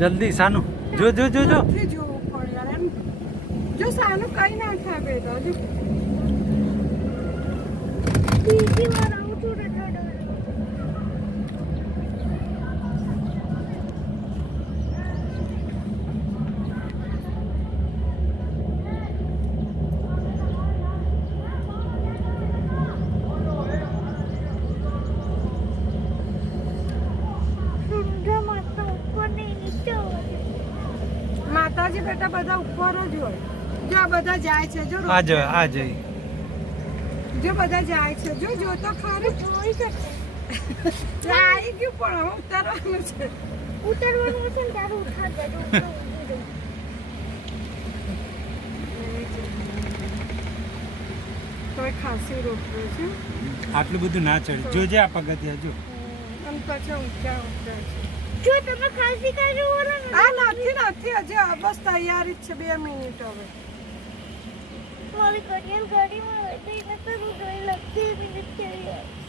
જલ્દી સાનું જો જો જો જો નથી જોવું પડે યાર એમ જો સાનું કઈ ના થાય બેટા જો બીજી વાર આવું છું ને થોડો માતાજી બેટા બધા ઉપર જ હોય જો આ બધા જાય છે જો આ જો આ જઈ જો બધા જાય છે જો જો તો ખરું જોઈ શકે આવી ગયું પણ હવે ઉતારવાનું છે ઉતરવાનું છે ને તારું ઉઠા દેજો તો ખાસી રોકવું છે આટલું બધું ના ચડી જોજે આ પગથિયા જો આમ પછી ઊંચા ઊંચા છે જો તમે ખાસી કાઢો બોલો ને આ નથી હજી બસ તૈયારી જ છે 2 મિનિટ હવે મારી કરિયર ગાડીમાં હતી ને તો હું જોઈ લગતી મિનિટ થઈ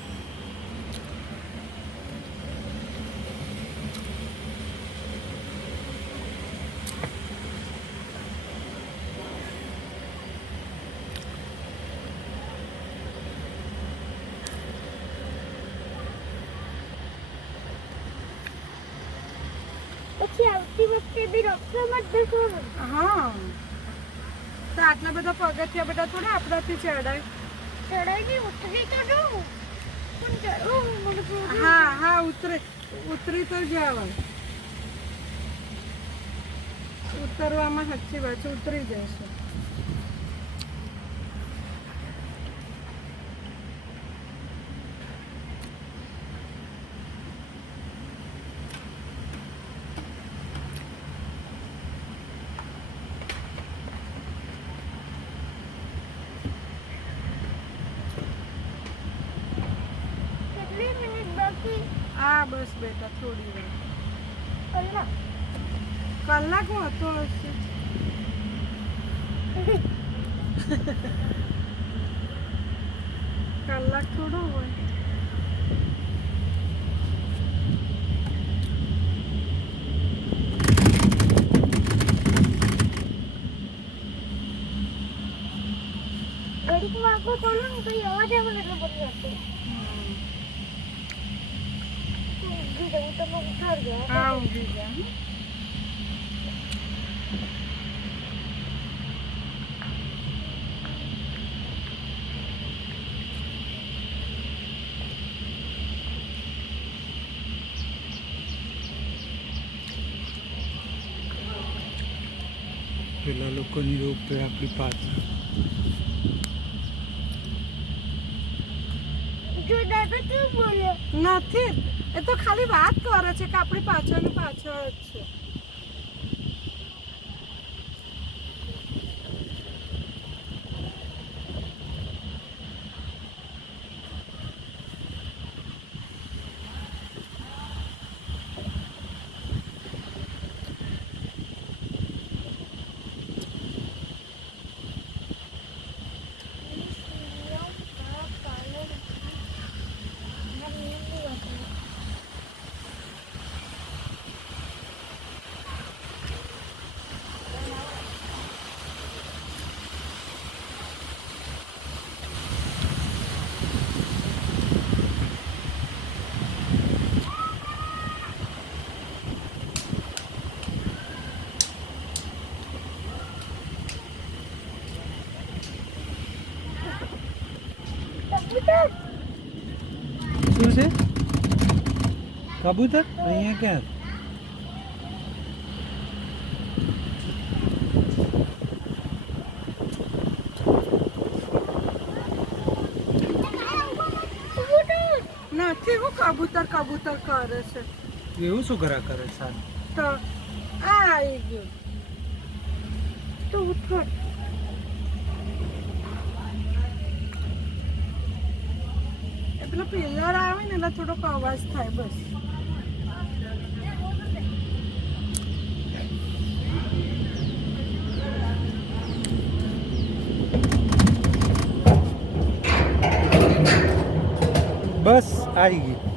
પછી આવતી વખતે બી રક્ષામાં જ બેસવાનું હા તો આટલા બધા પગથિયા બેટા થોડા આપણાથી ચડાય ચડાઈને ઉતરી તો દઉં પણ ચડવું મને problem. હા ઉતરી તો જવાય ઉતરવામાં સાચી વાત છે ઉતરી જશે કેટલી મિનિટ બાકી હા બસ બેટા થોડી વાર કલાક કલાક હતો હશે કલાક થોડો હોય ઘડીકમાં આખો ખોલો ને તો એ અવાજ આવે ને એટલે બધી વાત ઊંઘી જવું તમે ઉઠાડજો હા ઊંઘી જા પેલા લોકોની રોક તો આપણી પાછળ જો દાદા શું બોલ્યો નથી એ તો ખાલી વાત કરે છે કે આપણી પાછળ ને પાછળ જ છે શું છે કબૂતર અહીંયા ક્યાં નથી હું કબૂતર કરે છે એવું શું કરે સારું તો આ આવી ગયું તો ઉઠો પેલો પિલ્લર આવે ને એટલે થોડોક અવાજ થાય બસ બસ આવી ગઈ